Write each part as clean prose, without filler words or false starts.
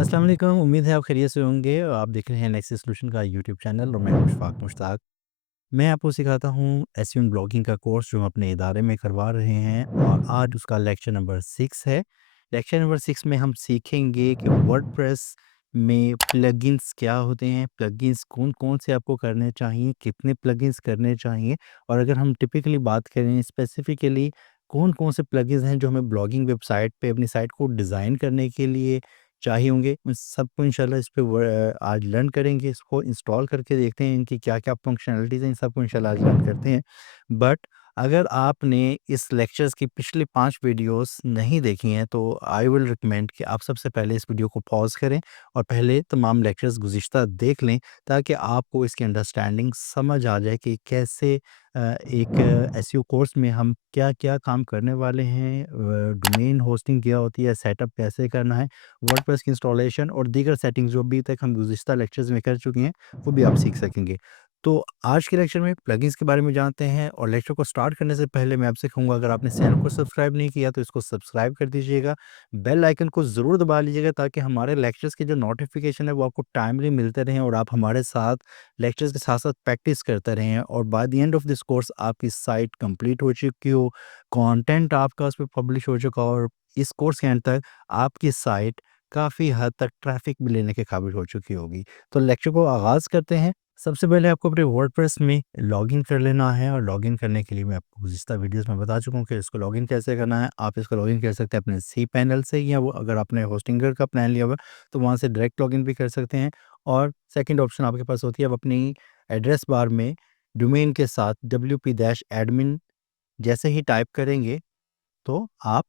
अस्सलाम वालेकुम, उम्मीद है आप खैरियत से होंगे और आप देख रहे हैं नेक्स्ट सॉल्यूशन का यूट्यूब चैनल और मैं हूं मुशफ़ाक़ मुश्ताक। मैं आपको सिखाता हूँ एसईओ ब्लॉगिंग का कोर्स जो हम अपने इदारे में करवा रहे हैं और आज उसका लेक्चर नंबर 6 है। लेक्चर नंबर 6 में हम सीखेंगे कि वर्डप्रेस में प्लगइन्स क्या होते हैं, प्लगइन्स कौन-कौन से आपको करने चाहिए, कितने प्लगइन्स करने चाहिए और अगर हम टिपिकली बात करें स्पेसिफिकली कौन-कौन से प्लगइन्स हैं जो हमें ब्लॉगिंग वेबसाइट पे अपनी साइट को डिज़ाइन करने के लिए चाहिए होंगे, उन सबको इंशाल्लाह इस पे आज लर्न करेंगे, इसको इंस्टॉल करके देखते हैं इनकी क्या-क्या फंक्शनैलिटीज़ हैं, इन सबको इंशाल्लाह आज लर्न करते हैं। बट अगर आपने इस लेक्चर्स की पिछली 5 वीडियोज़ नहीं देखी हैं, तो आई विल रिकमेंड कि आप सबसे पहले इस वीडियो को पॉज़ करें और पहले तमाम लेक्चर्स गुज़िश्ता देख लें, ताकि आपको इसकी अंडरस्टैंडिंग समझ आ जाए कि कैसे एक एसईओ कोर्स में हम क्या-क्या काम करने वाले हैं, डोमेन होस्टिंग क्या होती है, सेटअप कैसे करना है, वर्डप्रेस की इंस्टॉलेशन और दीगर सेटिंग्स जो अभी तक हम गुज़िश्ता लेक्चर्स में कर चुके हैं, वो भी आप सीख सकेंगे। तो आज के लेक्चर में प्लगइन्स के बारे में जानते हैं और लेक्चर को स्टार्ट करने से पहले मैं आपसे कहूँगा, अगर आपने चैनल को सब्सक्राइब नहीं किया तो इसको सब्सक्राइब कर दीजिएगा। बेल आइकन को ज़रूर दबा लीजिएगा ताकि हमारे लेक्चर्स की जो नोटिफ़िकेशन है वो आपको टाइमली मिलते रहें और आप हमारे साथ लेक्चर्स के साथ-साथ प्रैक्टिस करते रहें और by the end of this course आपकी साइट कंप्लीट हो चुकी हो, कंटेंट आपका उस पे पब्लिश हो चुका हो और इस कोर्स के एंड तक आपकी साइट काफ़ी हद तक ट्रैफ़िक भी लेने के काबिल हो चुकी होगी। तो लेक्चर को आगाज़ करते हैं। सबसे पहले आपको अपने वर्डप्रेस में लॉगिन कर लेना है और लॉगिन करने के लिए मैं आपको गुज़िश्ता वीडियोज़ में बता चुका हूँ कि इसको लॉगिन कैसे करना है। आप इसको लॉगिन कर सकते हैं अपने सी पैनल से या वो अगर आपने होस्टिंगर का प्लान लिया हुआ है, तो वहाँ से डायरेक्ट लॉगिन भी कर सकते हैं। और सेकंड ऑप्शन आपके पास होती है, आप अपनी एड्रेस बार में डोमेन के साथ wp-admin जैसे ही टाइप करेंगे तो आप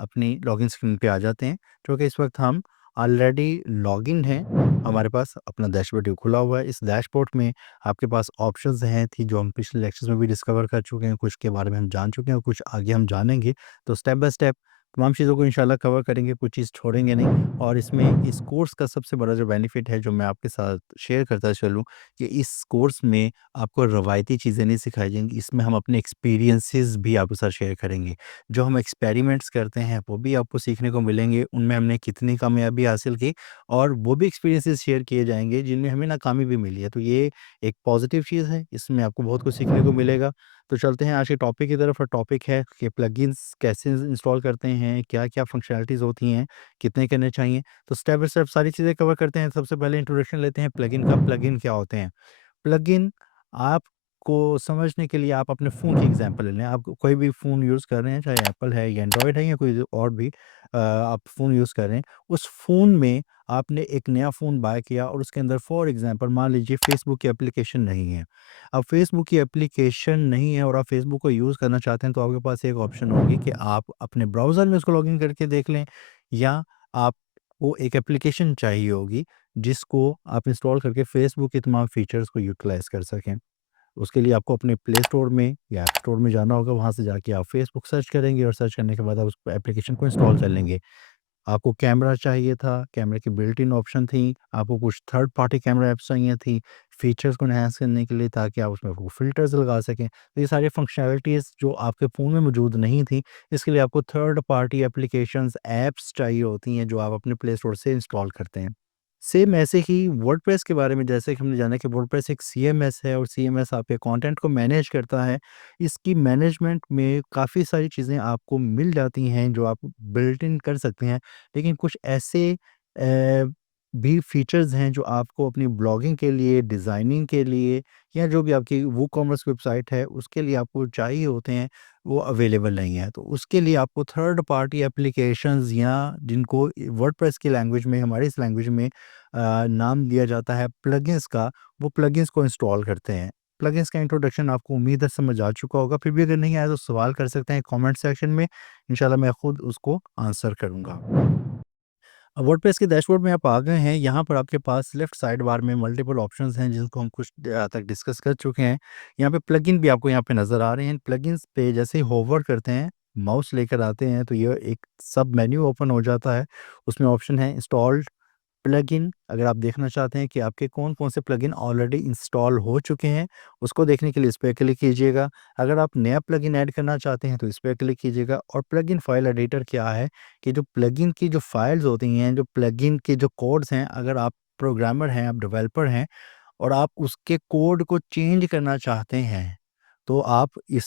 अपनी लॉगिन स्क्रीन पे आ जाते हैं। क्योंकि इस वक्त हम ऑलरेडी लॉगिन हैं, हमारे पास अपना डैशबोर्ड ही खुला हुआ है। इस डैशबोर्ड में आपके पास ऑप्शंस हैं थी जो हम पिछले लेक्चर्स में भी डिस्कवर कर चुके हैं, कुछ के बारे में हम जान चुके हैं और कुछ आगे हम जानेंगे। तो स्टेप बाय स्टेप तमाम चीज़ों को इंशाल्लाह कवर करेंगे, कुछ चीज़ छोड़ेंगे नहीं। और इसमें इस कोर्स का सबसे बड़ा जो बेनिफिट है जो मैं आपके साथ शेयर करता चलूँ, कि इस कोर्स में आपको रवायती चीज़ें नहीं सिखाई जाएँगी, इसमें हम अपने एक्सपीरियंसेस भी आपके साथ शेयर करेंगे। जो हम एक्सपेरिमेंट्स करते हैं वो भी आपको सीखने को मिलेंगे, उनमें हमने कितनी कामयाबी हासिल की और वो भी एक्सपीरियंसेस शेयर किए जाएँगे जिनमें हमें नाकामी भी मिली है। तो ये एक पॉजिटिव चीज़ है, इसमें आपको बहुत कुछ सीखने को मिलेगा। तो चलते हैं आज के टॉपिक की तरफ और टॉपिक है कि प्लगइन्स कैसे इंस्टॉल करते हैं, क्या-क्या फंक्शनैलिटीज़ होती हैं, कितने करने चाहिए। तो स्टेप बाय स्टेप सारी चीज़ें कवर करते हैं। सबसे पहले इंट्रोडक्शन लेते हैं प्लगइन का, प्लगइन क्या होते हैं? प्लगइन आपको समझने के लिए आप अपने फ़ोन की एग्ज़ाम्पल ले लें। आप कोई भी फ़ोन यूज़ कर रहे हैं, चाहे एप्पल है या एंड्रॉयड है या कोई और भी आप फ़ोन यूज़ कर रहे हैं। उस फ़ोन में आपने एक नया फ़ोन बाय किया और उसके अंदर फॉर एग्ज़ाम्पल मान लीजिए फ़ेसबुक की एप्लीकेशन नहीं है। अब फ़ेसबुक की एप्लीकेशन नहीं है और आप फ़ेसबुक को यूज़ करना चाहते हैं, तो आपके पास एक ऑप्शन होगी कि आप अपने ब्राउज़र में उसको लॉगिन करके देख लें या आपको एक एप्लीकेशन चाहिए होगी जिसको आप इंस्टॉल करके फ़ेसबुक के तमाम फ़ीचर्स को यूटिलाइज़ कर सकें। उसके लिए आपको अपने प्ले स्टोर में या ऐप स्टोर में जाना होगा, वहाँ से जाके आप फ़ेसबुक सर्च करेंगे और सर्च करने के बाद आप उस एप्लीकेशन को इंस्टॉल कर लेंगे। आपको कैमरा चाहिए था, कैमरे की बिल्ट इन ऑप्शन थी, आपको कुछ थर्ड पार्टी कैमरा ऐप्स चाहिए थी, फ़ीचर्स को एनहांस करने के लिए ताकि आप उसमें वो फ़िल्टर्स लगा सकें। तो ये सारी फंक्शनैलिटीज़ जो आपके फ़ोन में मौजूद नहीं थी, इसके लिए आपको थर्ड पार्टी एप्लीकेशंस, ऐप्स चाहिए होती हैं जो आप अपने प्ले स्टोर से इंस्टॉल करते हैं। सेम ऐसे ही वर्डप्रेस के बारे में जैसे कि हमने जाना कि वर्डप्रेस एक सीएमएस है और सीएमएस आपके कंटेंट को मैनेज करता है। इसकी मैनेजमेंट में काफ़ी सारी चीज़ें आपको मिल जाती हैं जो आप बिल्ट इन कर सकते हैं। लेकिन कुछ ऐसे भी फीचर्स हैं जो आपको अपनी ब्लॉगिंग के लिए, डिज़ाइनिंग के लिए या जो भी आपकी वूकॉमर्स वेबसाइट है उसके लिए आपको चाहिए होते हैं, वो अवेलेबल नहीं है। तो उसके लिए आपको थर्ड पार्टी एप्लीकेशंस या जिनको वर्डप्रेस की लैंग्वेज में, हमारी इस लैंग्वेज में नाम दिया जाता है प्लगइन्स का, वो प्लगइन्स को इंस्टॉल करते हैं। प्लगइन्स का इंट्रोडक्शन आपको उम्मीद है समझ आ चुका होगा, फिर भी अगर नहीं आया तो सवाल कर सकते हैं कमेंट सेक्शन में, इंशाल्लाह मैं खुद उसको आंसर करूँगा। वर्डप्रेस के डैशबोर्ड में आप आ गए हैं, यहाँ पर आपके पास लेफ्ट साइड बार में मल्टीपल ऑप्शंस हैं जिनको हम कुछ तक डिस्कस कर चुके हैं। यहाँ पे प्लगइन भी आपको यहाँ पे नज़र आ रहे हैं। प्लगइन्स पे जैसे ही होवर करते हैं, माउस लेकर आते हैं तो ये एक सब मेन्यू ओपन हो जाता है। उसमें ऑप्शन है इंस्टॉल्ड प्लगइन अगर आप देखना चाहते हैं कि आपके कौन-कौन से प्लगइन ऑलरेडी इंस्टॉल हो चुके हैं, उसको देखने के लिए इस पे क्लिक कीजिएगा। अगर आप नया प्लगइन ऐड करना चाहते हैं तो इस पे क्लिक कीजिएगा और प्लगइन फाइल एडिटर क्या है कि जो प्लगइन की जो फाइल्स होती हैं, जो प्लगइन के जो कोड्स हैं, अगर आप प्रोग्रामर हैं, आप डेवलपर हैं और आप उसके कोड को चेंज करना चाहते हैं, तो आप इस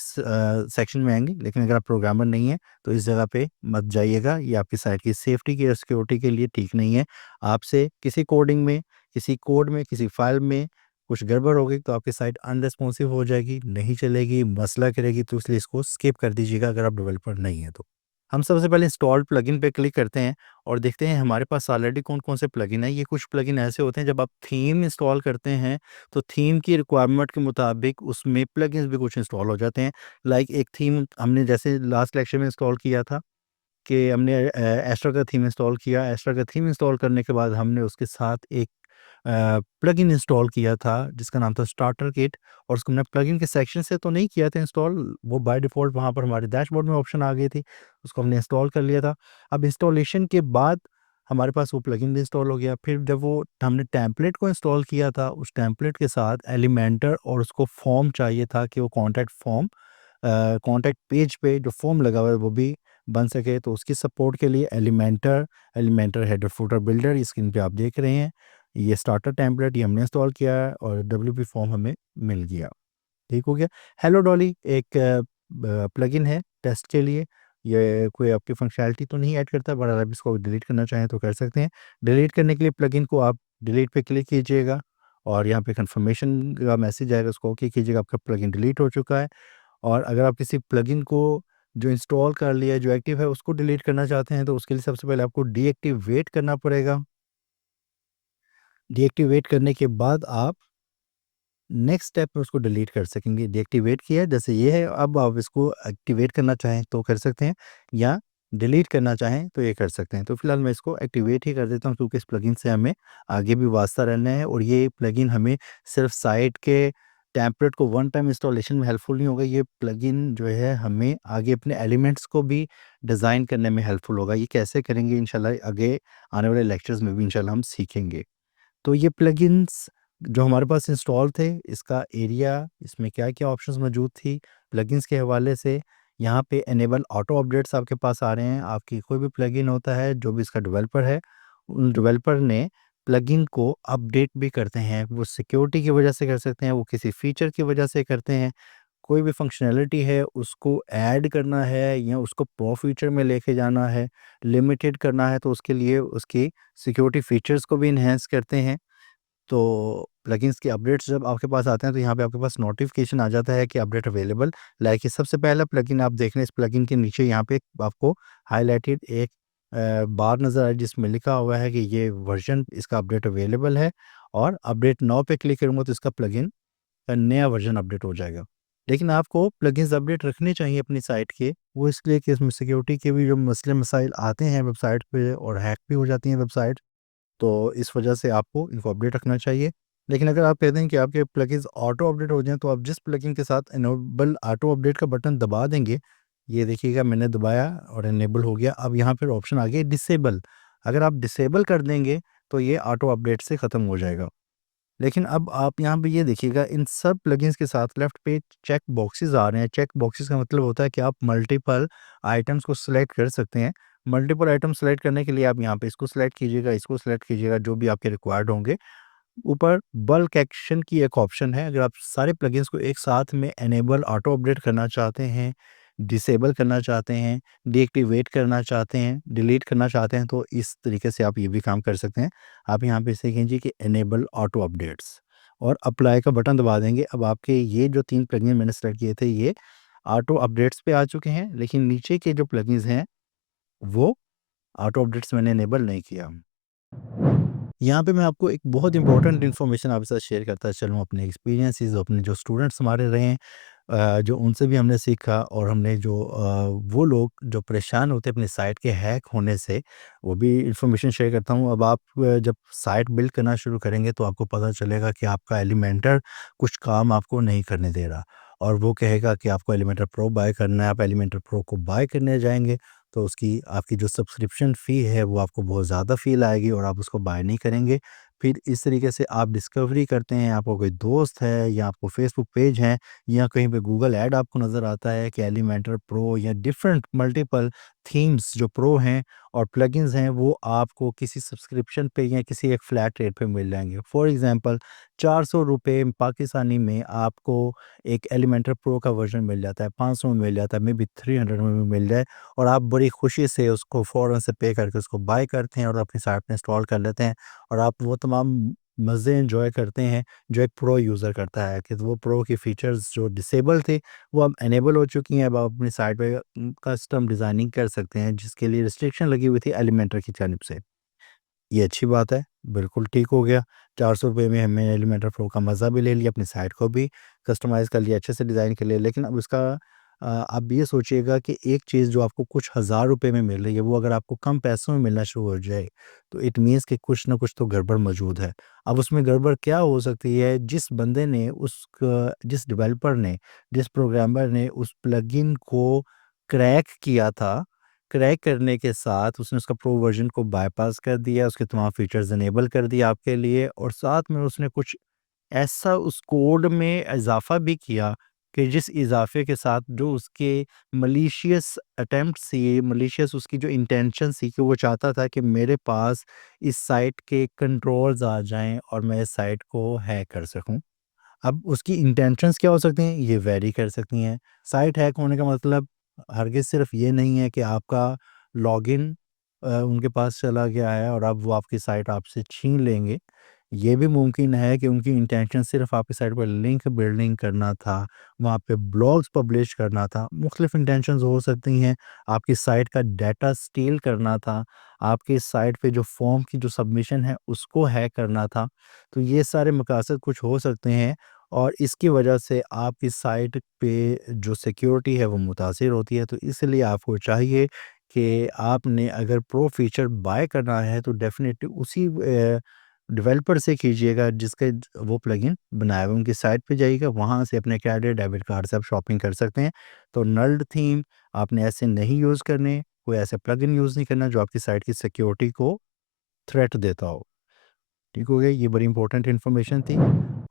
सेक्शन में आएँगे। लेकिन अगर आप प्रोग्रामर नहीं हैं, तो इस जगह पे मत जाइएगा। ये आपकी साइट की सेफ्टी की और सिक्योरिटी के लिए ठीक नहीं है। आपसे किसी कोडिंग में, किसी कोड में, किसी फाइल में कुछ गड़बड़ हो गई, तो आपकी साइट अनरिस्पॉन्सिव हो जाएगी, नहीं चलेगी, मसला करेगी, तो इसलिए इसको स्किप कर दीजिएगा अगर आप डेवलपर नहीं हैं तो। हम सबसे पहले इंस्टॉल्ड प्लगइन पे क्लिक करते हैं और देखते हैं हमारे पास ऑलरेडी कौन-कौन से प्लगइन हैं। ये कुछ प्लगइन ऐसे होते हैं जब आप थीम इंस्टॉल करते हैं, तो थीम की रिक्वायरमेंट के मुताबिक उसमें प्लगइन्स भी कुछ इंस्टॉल हो जाते हैं। लाइक एक थीम हमने जैसे लास्ट लेक्चर में इंस्टॉल किया था कि हमने एस्ट्रा का थीम इंस्टॉल किया। एस्ट्रा का थीम इंस्टॉल करने के बाद हमने उसके साथ एक प्लगइन इंस्टॉल किया था जिसका नाम था स्टार्टर किट और उसको हमने प्लगइन के सेक्शन से तो नहीं किया था इंस्टॉल, वो बाय डिफ़ॉल्ट वहाँ पर हमारे डैशबोर्ड में ऑप्शन आ गई थी, उसको हमने इंस्टॉल कर लिया था। अब इंस्टॉलेशन के बाद हमारे पास वो प्लगइन भी इंस्टॉल हो गया। फिर जब वो हमने टेम्पलेट को इंस्टॉल किया था, उस टेम्पलेट के साथ एलिमेंटर और उसको फॉर्म चाहिए था कि वो कॉन्टैक्ट फॉर्म कॉन्टैक्ट पेज पे जो फॉर्म लगा हुआ है वो भी बन सके, तो उसकी सपोर्ट के लिए Elementor header footer builder screen पे आप देख रहे हैं। ये स्टार्टर टेम्पलेट ये हमने इंस्टॉल किया है और डब्ल्यूपी फॉर्म हमें मिल गया। ठीक हो गया। हेलो डॉली एक प्लगइन है टेस्ट के लिए। ये कोई आपकी फंक्शनैलिटी तो नहीं ऐड करता, बट अगर आप इसको डिलीट करना चाहें तो कर सकते हैं। डिलीट करने के लिए प्लगइन को आप डिलीट पे क्लिक कीजिएगा और यहाँ पे कन्फर्मेशन का मैसेज आएगा, उसको ओके कीजिएगा, आपका प्लगइन डिलीट हो चुका है। और अगर आप किसी प्लगइन को जो इंस्टॉल कर लिया है, जो एक्टिव है, उसको डिलीट करना चाहते हैं, तो उसके लिए सबसे पहले आपको डीएक्टिवेट करना पड़ेगा। डीएक्टिवेट करने के बाद आप नेक्स्ट स्टेप में उसको डिलीट कर सकेंगे। डीएक्टिवेट किया है, जैसे ये है, अब आप इसको एक्टिवेट करना चाहें तो कर सकते हैं या डिलीट करना चाहें तो ये कर सकते हैं। तो फिलहाल मैं इसको एक्टिवेट ही कर देता हूँ क्योंकि इस प्लगइन से हमें आगे भी वास्ता रहना है और ये प्लगइन हमें सिर्फ साइट के टेम्पलेट को वन टाइम इंस्टॉलेशन में हेल्पफुल नहीं होगा। ये प्लगइन जो है हमें आगे अपने एलिमेंट्स को भी डिज़ाइन करने में हेल्पफुल होगा। ये कैसे करेंगे इंशाल्लाह आगे आने वाले लेक्चर्स में भी इंशाल्लाह हम सीखेंगे। तो ये प्लगइन्स जो हमारे पास इंस्टॉल थे, इसका एरिया, इसमें क्या-क्या ऑप्शंस मौजूद थी, प्लगइन्स के हवाले से यहाँ पे इनेबल ऑटो अपडेट्स आपके पास आ रहे हैं। आपकी कोई भी प्लगइन होता है, जो भी इसका डेवलपर है, उन डेवलपर ने प्लगइन को अपडेट भी करते हैं। वो सिक्योरिटी की वजह से कर सकते हैं, वो किसी फीचर की वजह से करते हैं। कोई भी फंक्शनैलिटी है, उसको ऐड करना है या उसको प्रो फीचर में लेके जाना है, लिमिटेड करना है, तो उसके लिए उसकी सिक्योरिटी फीचर्स को भी एनहांस करते हैं। तो प्लगइन्स के अपडेट्स जब आपके पास आते हैं तो यहाँ पे आपके पास नोटिफिकेशन आ जाता है कि अपडेट अवेलेबल। लाइक ये सबसे पहला प्लगइन आप देख रहे हैं, इस प्लगइन के नीचे यहाँ पे आपको हाइलाइटेड एक बार नज़र आ रही है जिसमें लिखा हुआ है कि ये वर्जन इसका अपडेट अवेलेबल है और अपडेट नाउ पे क्लिक करूँगा तो इसका प्लगइन का नया वर्जन अपडेट हो जाएगा। लेकिन आपको प्लगइन्स अपडेट रखने चाहिए अपनी साइट के, वो इसलिए कि इसमें सिक्योरिटी के भी जो मसले मसाइल आते हैं वेबसाइट पे और हैक भी हो जाती हैं वेबसाइट, तो इस वजह से आपको इनको अपडेट रखना चाहिए। लेकिन अगर आप कहते हैं कि आपके प्लगइन्स ऑटो अपडेट हो जाएँ, तो आप जिस प्लगइन के साथ इनेबल ऑटो अपडेट का बटन दबा देंगे, ये देखिएगा मैंने दबाया और इनेबल हो गया। अब यहाँ पर ऑप्शन आ गया डिसेबल। अगर आप डिसेबल कर देंगे, तो ये ऑटो अपडेट से ख़त्म हो जाएगा। लेकिन अब आप यहाँ पे ये देखिएगा इन सब प्लगइन्स के साथ लेफ्ट पे चेक बॉक्सेस आ रहे हैं। चेक बॉक्सेस का मतलब होता है कि आप मल्टीपल आइटम्स को सिलेक्ट कर सकते हैं। मल्टीपल आइटम सेलेक्ट करने के लिए आप यहाँ पे इसको सिलेक्ट कीजिएगा, इसको सिलेक्ट कीजिएगा, जो भी आपके रिक्वायर्ड होंगे। ऊपर बल्क एक्शन की एक ऑप्शन है, अगर आप सारे प्लगइन्स को एक साथ में इनेबल ऑटो अपडेट करना चाहते हैं, डिसेबल करना चाहते हैं, डीएक्टिवेट करना चाहते हैं, डिलीट करना चाहते हैं, तो इस तरीके से आप ये भी काम कर सकते हैं। आप यहाँ पे इसे कीजिए कि इनेबल ऑटो अपडेट्स और अप्लाई का बटन दबा देंगे। अब आपके ये जो 3 प्लगइन मैंने सेलेक्ट किए थे, ये ऑटो अपडेट्स पे आ चुके हैं, लेकिन नीचे के जो प्लगइन्स हैं, वो ऑटो अपडेट्स मैंने इनेबल नहीं किया। यहाँ पे मैं आपको एक बहुत इंपॉर्टेंट इन्फॉर्मेशन आपके साथ शेयर करता चलूँ अपने एक्सपीरियंसेस अपने जो स्टूडेंट्स हमारे रहे हैं, जो उनसे भी हमने सीखा और हमने जो वो लोग जो परेशान होते हैं अपनी साइट के हैक होने से, वो भी इन्फॉर्मेशन शेयर करता हूँ। अब आप जब साइट बिल्ड करना शुरू करेंगे तो आपको पता चलेगा कि आपका एलिमेंटर कुछ काम आपको नहीं करने दे रहा और वो कहेगा कि आपको एलिमेंटर प्रो बाय करना है, आप एलिमेंटर प्रो को बाय करने जाएँगे, तो उसकी आपकी जो सब्सक्रिप्शन फ़ी है वो आपको बहुत ज़्यादा फ़ील आएगी और आप उसको बाय नहीं करेंगे। फिर इस तरीके से आप डिस्कवरी करते हैं, आपका कोई दोस्त है या आपको फ़ेसबुक पेज है या कहीं पे गूगल ऐड आपको नज़र आता है कि एलिमेंटर प्रो या डिफरेंट मल्टीपल थीम्स जो प्रो हैं और प्लगइन्स हैं वो आपको किसी सब्सक्रिप्शन पे या किसी एक फ्लैट रेट पे मिल जाएँगे। फॉर एग्ज़ाम्पल ₹400 पाकिस्तानी में आपको एक एलिमेंटर प्रो का वर्ज़न मिल जाता है, 500 में मिल जाता है, मेबी 300 में भी मिल जाए और आप बड़ी खुशी से उसको फ़ौरन से पे करके उसको बाय करते हैं और अपनी साइट में इंस्टॉल कर लेते हैं और आप वो तमाम मज़े एन्जॉय करते हैं जो एक प्रो यूज़र करता है कि वो प्रो की फ़ीचर्स जो डिसेबल थे वो अब इनेबल हो चुकी हैं। अब आप अपनी साइट पे कस्टम डिज़ाइनिंग कर सकते हैं जिसके लिए रिस्ट्रिक्शन लगी हुई थी एलिमेंटर की जानिब से। ये अच्छी बात है, बिल्कुल ठीक हो गया। ₹400 में हमने एलिमेंटर प्रो का मज़ा भी ले लिया, अपनी साइट को भी कस्टमाइज़ कर लिया, अच्छे से डिज़ाइन कर लिया। लेकिन अब उसका आप ये सोचिएगा कि एक चीज़ जो आपको कुछ हज़ार रुपए में मिल रही है, वो अगर आपको कम पैसों में मिलना शुरू हो जाए, तो इट मीन्स कि कुछ ना कुछ तो गड़बड़ मौजूद है। अब उसमें गड़बड़ क्या हो सकती है, जिस डेवलपर ने, जिस प्रोग्रामर ने उस प्लगइन को क्रैक किया था, क्रैक करने के साथ उसने उसका प्रो वर्ज़न को बायपास कर दिया, उसके तमाम फ़ीचर्स इनेबल कर दिए आपके लिए और साथ में उसने कुछ ऐसा उस कोड में इज़ाफ़ा भी किया कि जिस इज़ाफ़े के साथ जो उसके मलीशियस अटेम्प्ट्स थी, मलीशियस उसकी जो इंटेंशन थी कि वो चाहता था कि मेरे पास इस साइट के कंट्रोल्स आ जाएँ और मैं इस साइट को हैक कर सकूँ। अब उसकी इंटेंशंस क्या हो सकती हैं, ये वेरी कर सकती हैं। साइट हैक होने का मतलब हरगिज़ सिर्फ़ ये नहीं है कि आपका लॉगिन उनके पास चला गया है और अब वो आपकी साइट आपसे छीन लेंगे। ये भी मुमकिन है कि उनकी इंटेंशन सिर्फ़ आपकी साइट पर लिंक बिल्डिंग करना था, वहाँ पे ब्लॉग्स पब्लिश करना था, मुख्तलिफ़ इंटेंशंस हो सकती हैं। आपकी साइट का डाटा स्टील करना था, आपकी साइट पे जो फ़ॉर्म की जो सबमिशन है, उसको हैक करना था। तो ये सारे मकासद कुछ हो सकते हैं और इसकी वजह से आपकी साइट पे जो सिक्योरिटी है वो मुतासिर होती है। तो इसलिए आपको चाहिए कि आपने अगर प्रो फीचर बाय करना है तो डेफ़िनेटली उसी डेवलपर से कीजिएगा जिसके वो प्लगइन बनाया हुआ है। उनकी साइट पे जाइएगा, वहाँ से अपने क्रेडिट डेबिट कार्ड से आप शॉपिंग कर सकते हैं। तो नल्ड थीम आपने ऐसे नहीं यूज़ करने, कोई ऐसे प्लगइन यूज़ नहीं करना जो आपकी साइट की सिक्योरिटी को थ्रेट देता हो। ठीक हो गया, ये बड़ी इंपॉर्टेंट इन्फॉर्मेशन थी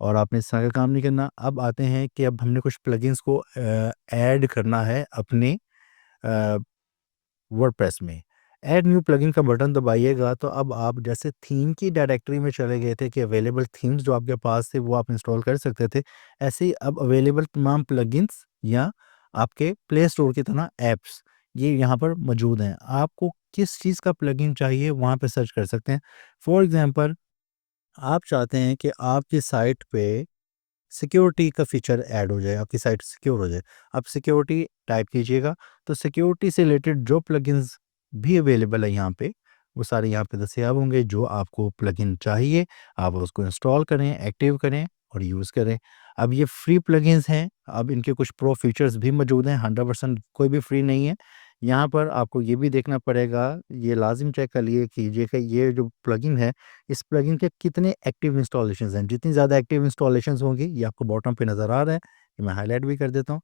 और आपने इस तरह का काम नहीं करना। अब आते हैं कि अब हमने कुछ प्लगइन्स को ऐड करना है अपने अ, वर्डप्रेस में। ऐड न्यू प्लगइन का बटन दबाइएगा तो अब आप जैसे थीम की डायरेक्टरी में चले गए थे कि अवेलेबल थीम्स जो आपके पास थे वो आप इंस्टॉल कर सकते थे। ऐसे ही अब अवेलेबल तमाम प्लगइन्स या आपके प्ले स्टोर की तरह ऐप्स ये यहाँ पर मौजूद हैं। आपको किस चीज़ का प्लगइन चाहिए वहाँ पे सर्च कर सकते हैं। फॉर एग्ज़ाम्पल आप चाहते हैं कि आपकी साइट पे सिक्योरिटी का फीचर ऐड हो जाए, आपकी साइट सिक्योर हो जाए। आप सिक्योरिटी टाइप कीजिएगा, तो सिक्योरिटी से रिलेटेड जो प्लगइन्स भी अवेलेबल है यहाँ पे, वो सारे यहाँ पे दस्तयाब होंगे। जो आपको प्लगइन चाहिए, आप उसको इंस्टॉल करें, एक्टिव करें और यूज़ करें। अब ये फ्री प्लगइन्स हैं, अब इनके कुछ प्रो फीचर्स भी मौजूद हैं, 100% कोई भी फ्री नहीं है। यहाँ पर आपको ये भी देखना पड़ेगा, ये लाज़िम चेक कर लिए कीजिए कि ये जो प्लगइन है इस प्लगइन के कितने एक्टिव इंस्टॉलेशंस हैं। जितनी ज़्यादा एक्टिव इंस्टॉलेशंस होंगी, ये आपको बॉटम पे नज़र आ रहा है, ये मैं हाइलाइट भी कर देता हूँ।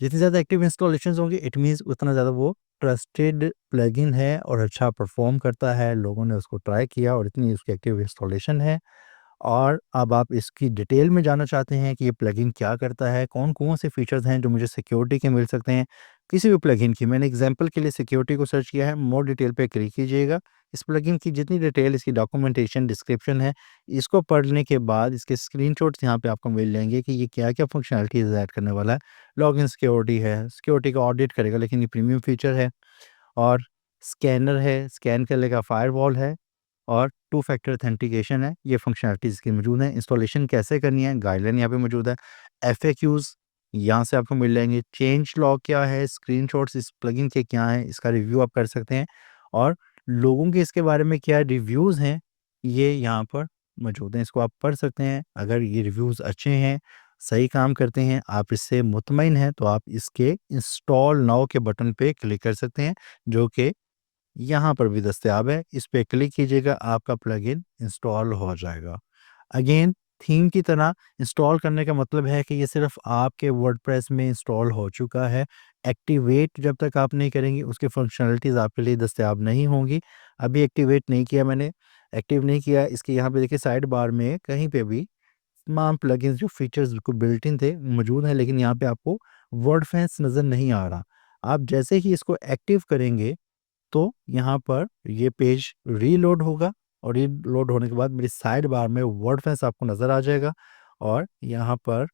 जितनी ज़्यादा एक्टिव इंस्टॉलेशंस होंगी, इट मीन्स उतना ज़्यादा वो ट्रस्टेड प्लगइन है और अच्छा परफ़ॉर्म करता है। लोगों ने उसको ट्राई किया और इतनी उसकी एक्टिव इंस्टॉलेशन है। और अब आप इसकी डिटेल में जानना चाहते हैं कि ये प्लगइन क्या करता है, कौन-कौन से फीचर्स हैं जो मुझे सिक्योरिटी के मिल सकते हैं, किसी भी प्लगइन की। मैंने एग्ज़ाम्पल के लिए सिक्योरिटी को सर्च किया है, मोर डिटेल पे क्लिक कीजिएगा। इस प्लगइन की जितनी डिटेल, इसकी डॉक्यूमेंटेशन, डिस्क्रिप्शन है, इसको पढ़ने के बाद इसके स्क्रीनशॉट्स यहाँ पे आपको मिल जाएँगे कि ये क्या-क्या फंक्शनैलिटीज़ ऐड करने वाला है। लॉगिन सिक्योरिटी है, सिक्योरिटी का ऑडिट करेगा लेकिन ये प्रीमियम फीचर है और स्कैनर है, स्कैन करने का फायरवॉल है और टू फैक्टर ऑथेंटिकेशन है, ये फंक्शनैलिटीज़ इसकी मौजूद हैं। इंस्टॉलेशन कैसे करनी है, गाइडलाइन यहाँ पे मौजूद है। एफएक्यूज़ यहाँ से आपको मिल जाएँगे। चेंज लॉग क्या है, स्क्रीनशॉट्स इस प्लगइन के क्या हैं, इसका रिव्यू आप कर सकते हैं और लोगों के इसके बारे में क्या रिव्यूज़ हैं, ये यहाँ पर मौजूद हैं। इसको आप पढ़ सकते हैं। अगर ये रिव्यूज़ अच्छे हैं, सही काम करते हैं, आप इससे मुतमईन हैं, तो आप इसके इंस्टॉल नाउ के बटन पे क्लिक कर सकते हैं, जो कि यहाँ पर भी दस्तयाब है। इस पे क्लिक कीजिएगा, आपका प्लगइन इंस्टॉल हो जाएगा। अगेन थीम की तरह इंस्टॉल करने का मतलब है कि ये सिर्फ़ आपके वर्डप्रेस में इंस्टॉल हो चुका है। एक्टिवेट जब तक आप नहीं करेंगी उसकी फ़ंक्शनैलिटीज़ आपके लिए दस्तयाब नहीं होंगी। अभी एक्टिवेट नहीं किया मैंने, एक्टिव नहीं किया, इसके यहाँ पे देखिए साइड बार में कहीं पे भी तमाम प्लगइन्स जो फीचर्स बिल्कुल बिल्ट इन थे मौजूद हैं, लेकिन यहाँ पे आपको वर्डफेंस नज़र नहीं आ रहा। आप जैसे ही इसको एक्टिव करेंगे तो यहाँ पर ये पेज रीलोड होगा और रीलोड होने के बाद मेरी साइड बार में वर्डफेंस आपको नज़र आ जाएगा और यहाँ पर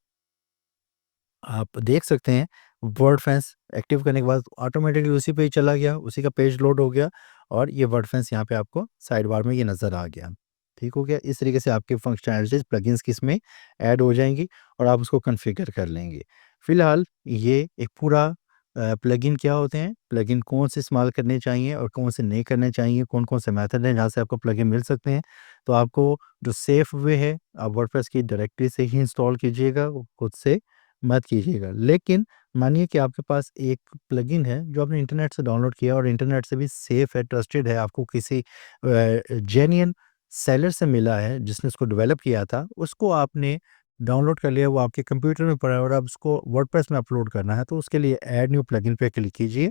आप देख सकते हैं वर्डफेंस एक्टिव करने के बाद ऑटोमेटिकली उसी पे ही चला गया, उसी का पेज लोड हो गया और ये वर्डफेंस यहाँ पे आपको साइड बार में ये नज़र आ गया। ठीक हो गया? इस तरीके से आपकी फंक्शनैलिटीज़ प्लगइन्स की इसमें ऐड हो जाएँगी और आप उसको कॉन्फ़िगर कर लेंगे। फ़िलहाल ये एक पूरा प्लगइन क्या होते हैं, प्लगइन कौन से इस्तेमाल करने चाहिए और कौन से नहीं करने चाहिए, कौन-कौन से मेथड हैं जहाँ से आपको प्लगइन मिल सकते हैं। तो आपको जो सेफ वे है, आप वर्डप्रेस की डायरेक्टरी से ही इंस्टॉल कीजिएगा, वो खुद से मत कीजिएगा। लेकिन मानिए कि आपके पास एक प्लगइन है जो आपने इंटरनेट से डाउनलोड किया और इंटरनेट से भी सेफ है, ट्रस्टेड है, आपको किसी जेन्युइन सेलर से मिला है जिसने उसको डेवलप किया था, उसको आपने डाउनलोड कर लिया, वो आपके कंप्यूटर में पड़ा है और अब उसको वर्डप्रेस में अपलोड करना है, तो उसके लिए ऐड न्यू प्लगइन पे क्लिक कीजिए।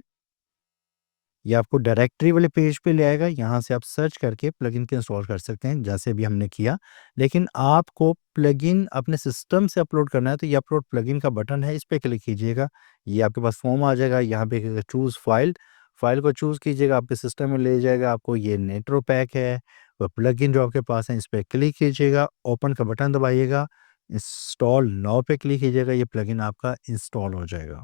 ये आपको डायरेक्टरी वाले पेज पे ले आएगा, यहाँ से आप सर्च करके प्लगइन को इंस्टॉल कर सकते हैं, जैसे अभी हमने किया। लेकिन आपको प्लगइन अपने सिस्टम से अपलोड करना है, तो ये अपलोड प्लगइन का बटन है, इस पे क्लिक कीजिएगा। ये आपके पास फॉर्म आ जाएगा, यहाँ पे चूज़ फाइल, फाइल को चूज़ कीजिएगा, आपके सिस्टम में ले जाएगा, आपको ये नेट्रो पैक है, वो प्लगइन जो आपके पास है, इस पे क्लिक कीजिएगा, ओपन का बटन दबाइएगा, इंस्टॉल नाउ पे क्लिक कीजिएगा, ये प्लगइन आपका इंस्टॉल हो जाएगा।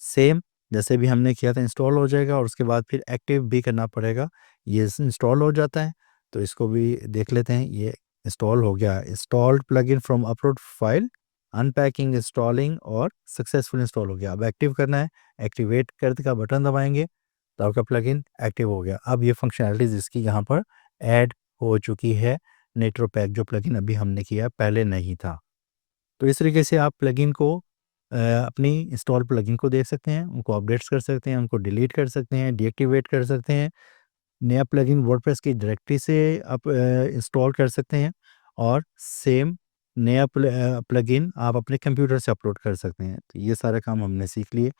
सेम जैसे भी हमने किया था इंस्टॉल हो जाएगा और उसके बाद फिर एक्टिव भी करना पड़ेगा। ये इंस्टॉल हो जाता है, तो इसको भी देख लेते हैं। ये इंस्टॉल हो गया। Installed plugin from upload file, unpacking, installing और सक्सेसफुल इंस्टॉल हो गया। अब एक्टिव करना है, एक्टिवेट कर का बटन दबाएँगे, तो आपका प्लगइन एक्टिव हो गया। अब ये फंक्शनैलिटीज़ इसकी यहाँ पर ऐड हो चुकी है। नेट्रो पैक जो प्लगइन अभी हमने किया, पहले नहीं था। तो इस तरीके से आप प्लगइन को अपनी इंस्टॉल प्लगइन को देख सकते हैं, उनको अपडेट्स कर सकते हैं, उनको डिलीट कर सकते हैं, डीएक्टिवेट कर सकते हैं। नया प्लगइन वर्डप्रेस की डायरेक्टरी से आप इंस्टॉल कर सकते हैं और सेम नया प्लगइन आप अपने कंप्यूटर से अपलोड कर सकते हैं। तो ये सारे काम हमने सीख लिए।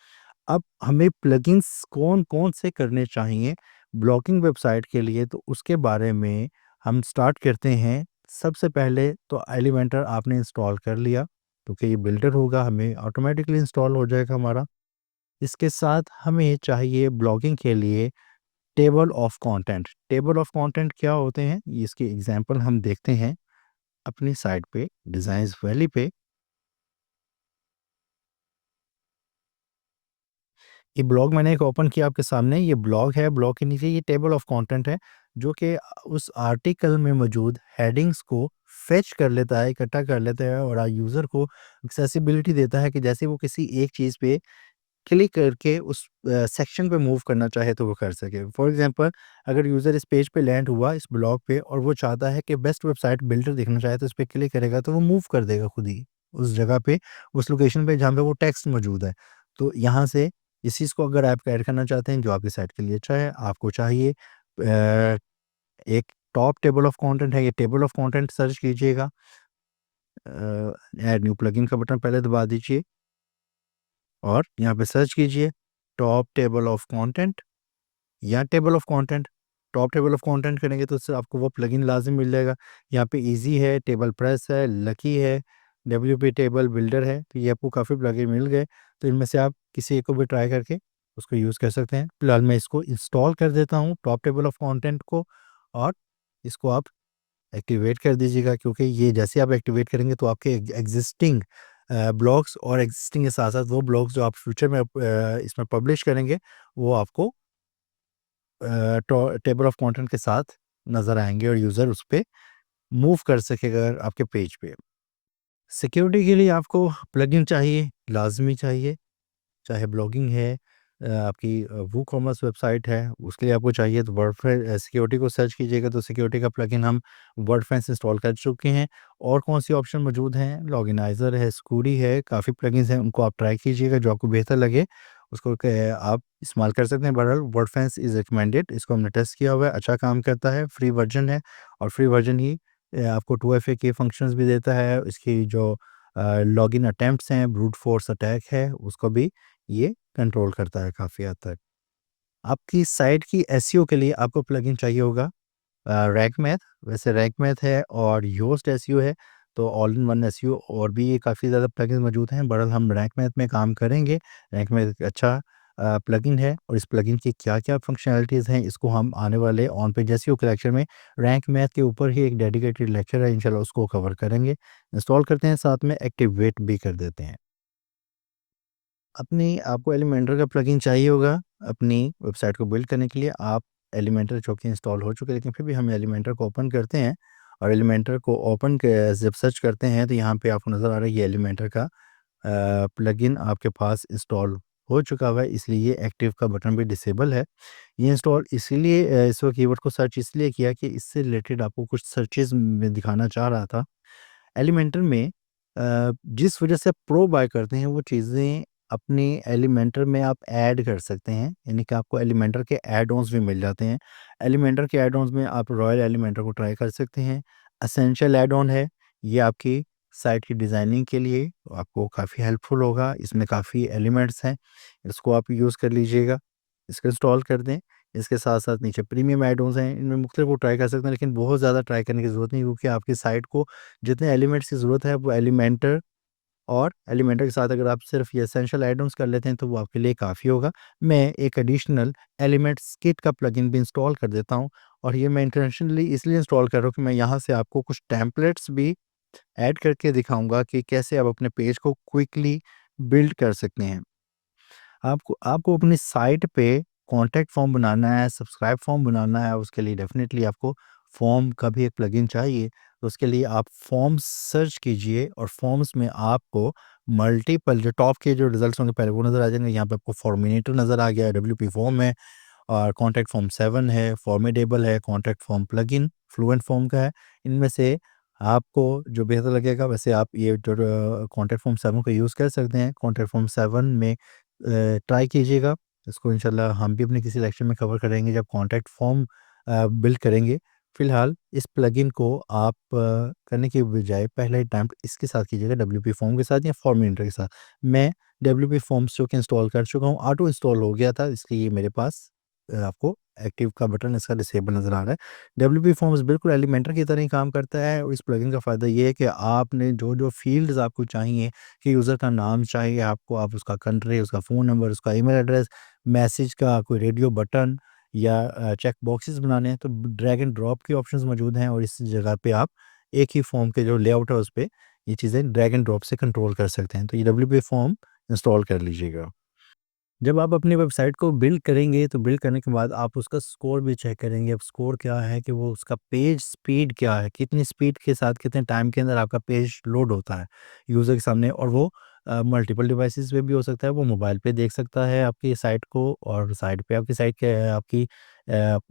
अब हमें प्लगइन्स कौन-कौन से करने चाहिए ब्लॉगिंग वेबसाइट के लिए, तो उसके बारे में हम स्टार्ट करते हैं। सबसे पहले तो एलिमेंटर आपने इंस्टॉल कर लिया, क्योंकि ये बिल्डर होगा, हमें ऑटोमेटिकली इंस्टॉल हो जाएगा हमारा। इसके साथ हमें चाहिए ब्लॉगिंग के लिए table of content. Table of content क्या होते हैं, ये इसके एग्ज़ाम्पल हम देखते हैं अपनी साइट पे, डिज़ाइन्स वैली पे। ये ब्लॉग मैंने एक ओपन किया आपके सामने, ये ब्लॉग है, ब्लॉग के नीचे ये टेबल ऑफ कंटेंट है, जो कि उस आर्टिकल में मौजूद हेडिंग्स को फेच कर लेता है, इकट्ठा कर लेता है और यूज़र को एक्सेसिबिलिटी देता है कि जैसे वो किसी एक चीज़ पे क्लिक करके उस सेक्शन पे मूव करना चाहे तो वो कर सके। फॉर एग्ज़ाम्पल, अगर यूज़र इस पेज पे लैंड हुआ इस ब्लॉग पे और वो चाहता है कि बेस्ट वेबसाइट बिल्डर देखना चाहे तो इस पे क्लिक करेगा तो वो मूव कर देगा खुद ही, उस जगह पे, उस लोकेशन पे जहाँ पे वो टेक्स्ट मौजूद है। तो यहाँ से इस चीज़ को अगर आप ऐड करना चाहते हैं जो आपकी साइट के लिए अच्छा है, आपको चाहिए एक टॉप टेबल ऑफ कंटेंट है, ये टेबल ऑफ कंटेंट सर्च कीजिएगा। ऐड न्यू प्लगइन का बटन पहले दबा दीजिए और यहाँ पे सर्च कीजिए टॉप टेबल ऑफ कंटेंट या table of content. Top table of content करेंगे तो उससे आपको वो प्लगइन लाज़िम मिल जाएगा। यहाँ पे ईज़ी है, टेबल प्रेस है, लकी है, डब्ल्यूपी टेबल बिल्डर है, तो ये आपको काफ़ी प्लगइन मिल गए। तो इनमें से आप किसी एक को भी ट्राई करके उसको यूज़ कर सकते हैं। फिलहाल मैं इसको इंस्टॉल कर देता हूँ टॉप टेबल ऑफ कंटेंट को और इसको आप एक्टिवेट कर दीजिएगा, क्योंकि ये जैसे आप एक्टिवेट करेंगे तो आपके एग्जिस्टिंग ब्लॉग्स और एग्जिस्टिंग के साथ-साथ वो ब्लॉग्स जो आप फ्यूचर में इसमें पब्लिश करेंगे, वो आपको टेबल ऑफ कंटेंट के साथ नज़र आएँगे और यूज़र उस पे मूव कर सकेगा आपके पेज पे। सिक्योरिटी के लिए आपको प्लगइन चाहिए, लाज़मी चाहिए। चाहे ब्लॉगिंग है, आपकी वूकॉमर्स वेबसाइट है, उसके लिए आपको चाहिए तो सिक्योरिटी को सर्च कीजिएगा तो सिक्योरिटी का प्लगइन हम वर्डफेंस इंस्टॉल कर चुके हैं। और कौन-सी ऑप्शन मौजूद हैं, लॉगिनाइज़र है, स्कूडी है, काफ़ी प्लगइन्स हैं, उनको आप ट्राई कीजिएगा, जो आपको बेहतर लगे उसको आप इस्तेमाल कर सकते हैं। बहरहाल वर्डफेंस इज़ रिकमेंडेड, इसको हमने टेस्ट किया हुआ है, अच्छा काम करता है, फ्री वर्ज़न है और फ्री वर्ज़न ही आपको 2FA के फंक्शंस भी देता है, इसकी जो लॉगिन अटेम्प्ट्स हैं, ब्रूट फोर्स अटैक है, उसको भी ये कंट्रोल करता है काफ़ी हद तक। आपकी साइट की एसईओ के लिए आपको प्लगइन चाहिए होगा रैंक मैथ। वैसे रैंक मैथ है और योस्ट एसईओ है, तो ऑल इन वन एसईओ और भी काफ़ी ज़्यादा प्लगइन्स मौजूद हैं। बहरहाल हम रैंक मैथ में काम करेंगे। रैंक मैथ एक अच्छा प्लगइन है और इस प्लगइन की क्या-क्या फंक्शनैलिटीज़ हैं, इसको हम आने वाले ऑन पेज एसईओ के लेक्चर में रैंक मैथ के ऊपर ही एक डेडिकेटेड लेक्चर है, इंशाल्लाह उसको कवर करेंगे। इंस्टॉल करते हैं, साथ में एक्टिवेट भी कर देते हैं। अपनी आपको एलिमेंटर का प्लगइन चाहिए होगा अपनी वेबसाइट को बिल्ड करने के लिए। आप एलिमेंटर जो कि इंस्टॉल हो चुके हैं, लेकिन फिर भी हम एलिमेंटर को ओपन करते हैं और एलिमेंटर को ओपन जब सर्च करते हैं तो यहाँ पे आपको नज़र आ रहा है ये एलिमेंटर का प्लगइन आपके पास इंस्टॉल हो चुका हुआ है, इसलिए ये एक्टिव का बटन भी डिसेबल है। ये इंस्टॉल इसीलिए इस वक्त कीवर्ड को सर्च इसलिए किया कि इससे रिलेटेड आपको कुछ सर्चेज में दिखाना चाह रहा था। एलिमेंटर में जिस वजह से आप प्रो बाय करते हैं वो चीज़ें अपने एलिमेंटर में आप ऐड कर सकते हैं, यानी कि आपको एलिमेंटर के ऐड ऑन्स भी मिल जाते हैं। एलिमेंटर के ऐड ऑन्स में आप रॉयल एलिमेंटर को ट्राई कर सकते हैं। एसेंशियल ऐड ऑन है, ये आपकी साइट की डिज़ाइनिंग के लिए आपको काफ़ी हेल्पफुल होगा। इसमें काफ़ी एलिमेंट्स हैं, इसको आप यूज़ कर लीजिएगा, इसको इंस्टॉल कर दें। इसके साथ-साथ नीचे प्रीमियम ऐड ऑन्स हैं, इनमें मुख्तलिफ वो ट्राई कर सकते हैं, लेकिन बहुत ज़्यादा ट्राई करने की ज़रूरत नहीं, क्योंकि आपकी साइट को जितने एलिमेंट्स की ज़रूरत है वो एलिमेंटर और एलिमेंटर के साथ अगर आप सिर्फ ये एसेंशियल आइटम्स कर लेते हैं तो वो आपके लिए काफ़ी होगा। मैं एक एडिशनल एलिमेंट्स किट का प्लगइन भी इंस्टॉल कर देता हूँ और ये मैं इंटेंशनली इसलिए इंस्टॉल कर रहा हूँ कि मैं यहाँ से आपको कुछ टेम्पलेट्स भी ऐड करके दिखाऊँगा कि कैसे आप अपने पेज को क्विकली बिल्ड कर सकते हैं। आपको आपको अपनी साइट पे कॉन्टैक्ट फॉर्म बनाना है, सब्सक्राइब फॉर्म बनाना है, उसके लिए डेफ़िनेटली आपको फॉर्म का भी एक प्लगइन चाहिए। तो उसके लिए आप फॉर्म्स सर्च कीजिए और फॉर्म्स में आपको मल्टीपल जो टॉप के जो रिज़ल्ट्स होंगे पहले वो नज़र आ जाएँगे। यहाँ पे आपको फॉर्मिनेटर नज़र आ गया है, डब्ल्यूपी फॉर्म है और कॉन्टैक्ट फॉर्म 7 है, फॉर्मिडेबल है, contact form plugin, fluent form का है। इनमें से आपको जो बेहतर लगेगा, वैसे आप ये जो कॉन्टैक्ट फॉर्म 7 को यूज़ कर सकते हैं। कॉन्टैक्ट फॉर्म 7 में ट्राई कीजिएगा। इसको इंशाल्लाह हम भी अपने किसी लेक्चर में कवर करेंगे जब कॉन्टैक्ट फॉर्म बिल्ड करेंगे। फ़िलहाल इस प्लगइन को आप करने के बजाय पहला अटेम्प्ट इसके साथ कीजिएगा, डब्ल्यूपी फॉर्म के साथ या फॉर्मिनेटर के साथ। मैं डब्ल्यूपी फॉर्म्स जो कि इंस्टॉल कर चुका हूँ, ऑटो इंस्टॉल हो गया था, इसलिए ये मेरे पास आपको एक्टिव का बटन इसका डिसेबल नज़र आ रहा है। डब्ल्यूपी फॉर्म्स बिल्कुल एलिमेंटर की तरह ही काम करता है और इस प्लगइन का फ़ायदा ये है कि आपने जो-जो फ़ील्ड्स आपको चाहिए, कि यूज़र का नाम चाहिए आपको, आप उसका कंट्री, उसका फ़ोन नंबर, उसका ईमेल एड्रेस, मैसेज का कोई रेडियो बटन या चेक बॉक्सेस बनाने हैं, तो ड्रैग एंड ड्रॉप के ऑप्शंस मौजूद हैं और इस जगह पे आप एक ही फॉर्म के जो लेआउट है, उस पे ये चीज़ें ड्रैग एंड ड्रॉप से कंट्रोल कर सकते हैं। तो ये डब्ल्यूपी फॉर्म इंस्टॉल कर लीजिएगा। जब आप अपनी वेबसाइट को बिल्ड करेंगे, तो बिल्ड करने के बाद आप उसका स्कोर भी चेक करेंगे। अब स्कोर क्या है कि वो उसका पेज स्पीड क्या है, कितनी स्पीड के साथ कितने टाइम के अंदर आपका पेज लोड होता है यूज़र के सामने, और वो मल्टीपल डिवाइसेस पे भी हो सकता है। वो मोबाइल पे देख सकता है आपकी साइट को, और साइट पे आपकी साइट क्या है, आपकी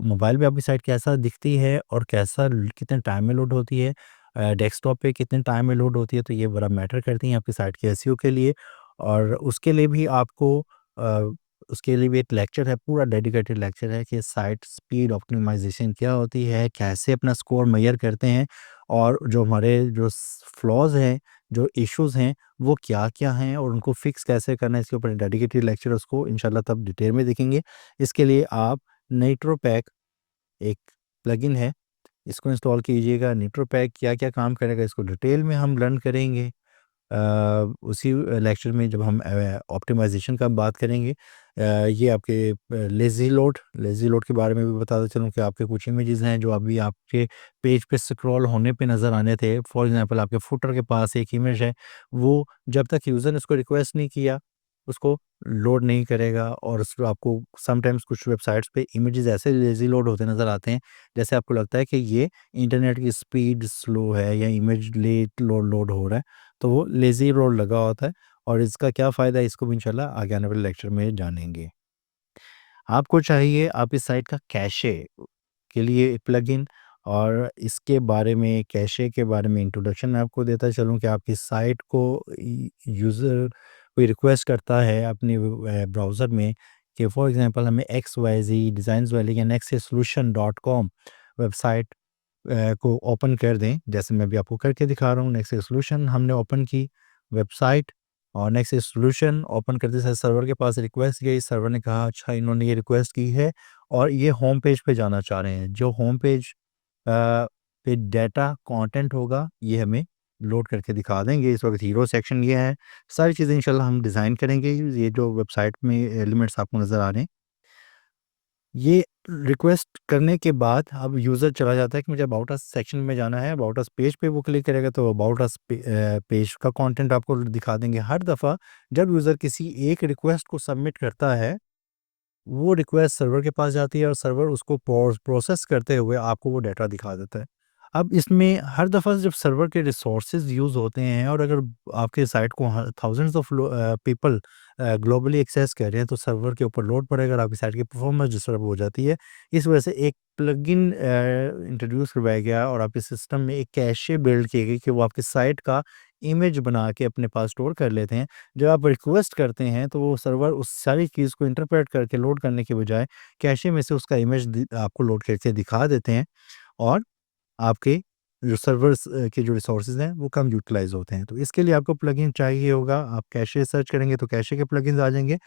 मोबाइल पे आपकी साइट कैसा दिखती है और कितने टाइम में लोड होती है, डेस्कटॉप पे कितने टाइम में लोड होती है, तो ये बड़ा मैटर करती है आपकी साइट के एसईओ के लिए। और उसके लिए भी आपको अ, उसके लिए भी एक लेक्चर है, पूरा डेडिकेटेड लेक्चर है कि साइट स्पीड ऑप्टिमाइज़ेशन क्या होती है, कैसे अपना स्कोर मेज़र करते हैं और जो हमारे जो फ्लॉज़ हैं, जो इश्यूज़ हैं, वो क्या-क्या हैं और उनको फिक्स कैसे करना है, इसके ऊपर डेडिकेटेड लेक्चर है, उसको इंशाल्लाह तब डिटेल में देखेंगे। इसके लिए आप नाइट्रोपैक एक प्लगइन है, इसको इंस्टॉल कीजिएगा। नाइट्रोपैक क्या-क्या काम करेगा, इसको डिटेल में हम लर्न करेंगे। उसी लेक्चर में जब हम ऑप्टिमाइज़ेशन का बात करेंगे, ये आपके लेज़ी लोड के बारे में भी बताता चलूँ कि आपके कुछ इमेजेस हैं जो अभी आपके पेज पे स्क्रॉल होने पे नज़र आने थे। फॉर एग्ज़ाम्पल आपके फुटर के पास एक इमेज है, वो जब तक यूज़र ने उसको रिक्वेस्ट नहीं किया, उसको लोड नहीं करेगा, और उसको आपको समटाइम्स कुछ वेबसाइट्स पे इमेजेस ऐसे लेज़ी लोड होते नज़र आते हैं, जैसे आपको लगता है कि ये इंटरनेट की स्पीड स्लो है या इमेज लेट लोड हो रहा है। तो वो लेज़ी रोल लगा होता है, और इसका क्या फ़ायदा है, इसको भी इंशाल्लाह आगे आने वाले लेक्चर में जानेंगे। आपको चाहिए आप इस साइट का कैशे के लिए एक प्लगइन, और इसके बारे में, कैशे के बारे में इंट्रोडक्शन मैं आपको देता चलूँ कि आपकी साइट को यूज़र कोई रिक्वेस्ट करता है अपने ब्राउज़र में कि फॉर एग्ज़ाम्पल हमें XYZ डिज़ाइन्स वाली या nextsolution.com वेबसाइट को ओपन कर दें, जैसे मैं अभी आपको करके दिखा रहा हूँ। नेक्स्ट सॉल्यूशन हमने ओपन की वेबसाइट, और नेक्स्ट सॉल्यूशन ओपन करते साथ सर्वर के पास रिक्वेस्ट गई। सर्वर ने कहा अच्छा इन्होंने ये रिक्वेस्ट की है और ये होम पेज पे जाना चाह रहे हैं। जो होम पेज पे डाटा कंटेंट होगा ये हमें लोड करके दिखा देंगे। इस वक्त हीरो सेक्शन ये है। सारी चीज़ें इंशाल्लाह हम डिज़ाइन करेंगे। ये जो वेबसाइट में एलिमेंट्स आपको नज़र आ रहे हैं, ये रिक्वेस्ट करने के बाद अब यूज़र चला जाता है कि मुझे अबाउट अस सेक्शन में जाना है। अबाउट अस पेज पे वो क्लिक करेगा तो अबाउट अस पेज का कंटेंट आपको दिखा देंगे। हर दफ़ा जब यूज़र किसी एक रिक्वेस्ट को सबमिट करता है, वो रिक्वेस्ट सर्वर के पास जाती है और सर्वर उसको प्रोसेस करते हुए आपको वो डाटा दिखा देता है। अब इसमें हर दफ़ा जब सर्वर के रिसोर्सेज़ यूज़ होते हैं और अगर आपके साइट को thousands of people globally access कर रहे हैं, तो सर्वर के ऊपर लोड पड़ेगा और आपकी साइट की परफॉर्मेंस डिस्टर्ब हो जाती है। इस वजह से एक प्लगइन इंट्रोड्यूस करवाया गया और आपके सिस्टम में एक कैशे बिल्ड की गई कि वो आपकी साइट का इमेज बना के अपने पास स्टोर कर लेते हैं। जब आप रिक्वेस्ट करते हैं तो वो सर्वर उस सारी चीज़ को इंटरप्रेट करके लोड करने के बजाय कैशे में से उसका इमेज आपको लोड करके दिखा देते हैं, और आपके जो सर्वर्स के जो रिसोर्सेज़ हैं वो कम यूटिलाइज़ होते हैं। तो इसके लिए आपको प्लगइन चाहिए होगा। आप कैशे सर्च करेंगे तो कैशे के प्लगइन्स आ जाएँगे,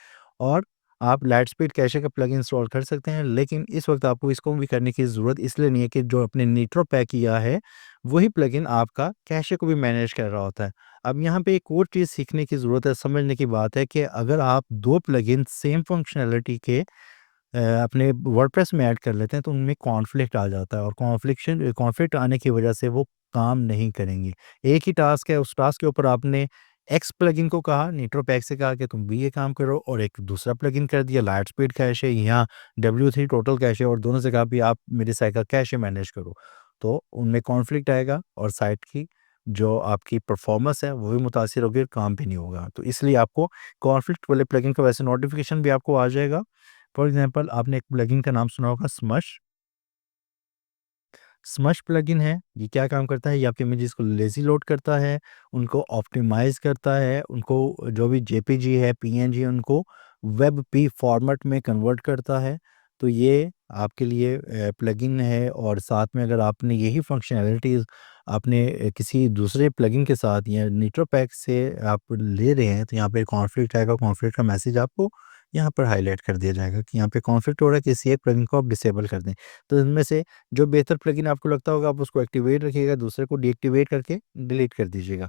और आप लाइटस्पीड कैशे का प्लगइन इंस्टॉल कर सकते हैं। लेकिन इस वक्त आपको इसको भी करने की ज़रूरत इसलिए नहीं है कि जो आपने निट्रो पैक किया है, वही प्लगइन आपका कैशे को भी मैनेज कर रहा होता है। अब यहाँ पे एक और चीज़ सीखने की ज़रूरत है, समझने की बात है कि अगर आप 2 प्लगइन सेम फंक्शनैलिटी के अपने वर्डप्रेस में ऐड कर लेते हैं तो उनमें कॉन्फ्लिक्ट आ जाता है, और कॉन्फ्लिक्ट आने की वजह से वो काम नहीं करेंगे। एक ही टास्क है, उस टास्क के ऊपर आपने एक्स प्लगइन को कहा, निट्रोपैक से कहा कि तुम भी ये काम करो, और एक दूसरा प्लगइन कर दिया लाइट स्पीड कैशे या W3 टोटल कैशे, और दोनों से कहा भी आप मेरे साइट का कैशे मैनेज करो। तो उनमें कॉन्फ्लिक्ट आएगा और साइट की जो आपकी परफॉर्मेंस है वो भी मुतासिर होगी और काम भी नहीं होगा। तो इसलिए आपको कॉन्फ्लिक्ट वाले प्लगइन का वैसे नोटिफिकेशन भी आपको आ जाएगा। फॉर एग्जांपल आपने एक प्लगइन का नाम सुना होगा स्मश। स्मश प्लगइन है, ये क्या काम करता है, ये आपके इमेजेस को लेज़ी लोड करता है, उनको ऑप्टिमाइज़ करता है, उनको जो भी जेपीजी है, पीएनजी है, उनको वेब फॉर्मेट में कन्वर्ट करता है। तो ये आपके लिए प्लगइन है, और साथ में अगर आपने यही फंक्शनैलिटीज़ आपने किसी दूसरे प्लगइन के साथ या निट्रो पैक से आप ले रहे हैं, तो यहाँ पे कॉन्फ्लिक्ट आएगा। कॉन्फ्लिक्ट का मैसेज आपको यहाँ पर हाइलाइट कर दिया जाएगा कि यहाँ पे कॉन्फ्लिक्ट हो रहा है, किसी एक प्लगइन को आप डिसेबल कर दें। तो इनमें से जो बेहतर प्लगइन आपको लगता होगा आप उसको एक्टिवेट रखिएगा, दूसरे को डीएक्टिवेट करके डिलीट कर दीजिएगा।